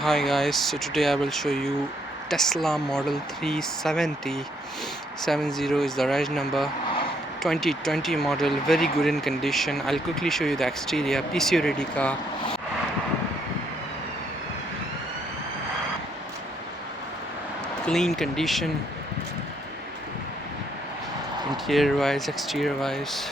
Hi guys, so today I will show you Tesla Model 370. 70 is the reg number, 2020 model, very good in condition. I'll quickly show you the exterior. PCO ready car, clean condition, interior wise, exterior wise.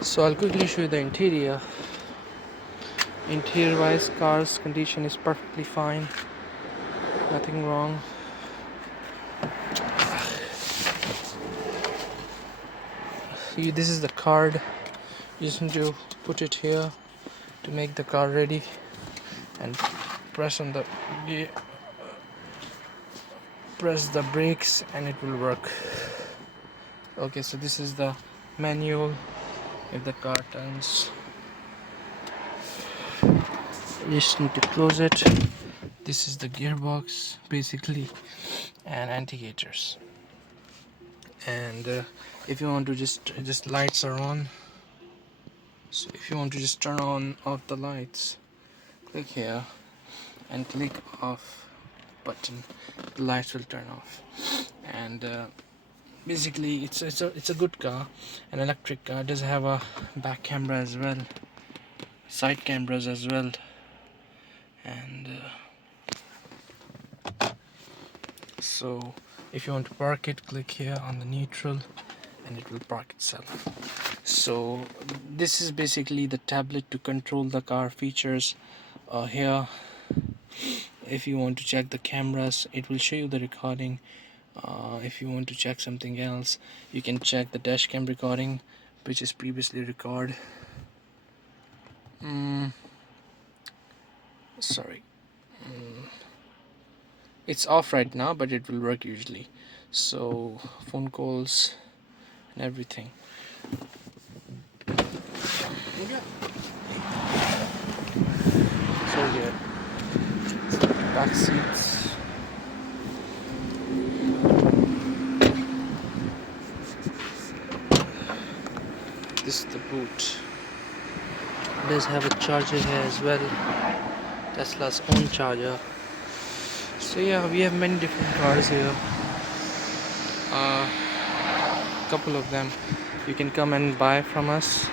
So I'll quickly show you the interior. Interior wise, car's condition is perfectly fine, nothing wrong. This is the card. You just need to put it here to make the car ready and press on the brakes and it will work. Okay, so this is the manual. If the car turns, you just need to close it. This is the gearbox basically, and indicators. And if you want to just lights are on. So if you want to just turn on off the lights, click here and click off button. The lights will turn off. And basically it's a good car, an electric car. It does have a back camera as well, side cameras as well, and so if you want to park it, click here on the neutral and it will park itself. So this is basically the tablet to control the car features. Here if you want to check the cameras, it will show you the recording. If you want to check something else, you can check the dash cam recording, which is previously recorded. It's off right now, but it will work usually. So phone calls and everything. So yeah, back seats. This is the boot. It does have a charger here as well, Tesla's own charger. So yeah, we have many different cars here. Couple of them you can come and buy from us.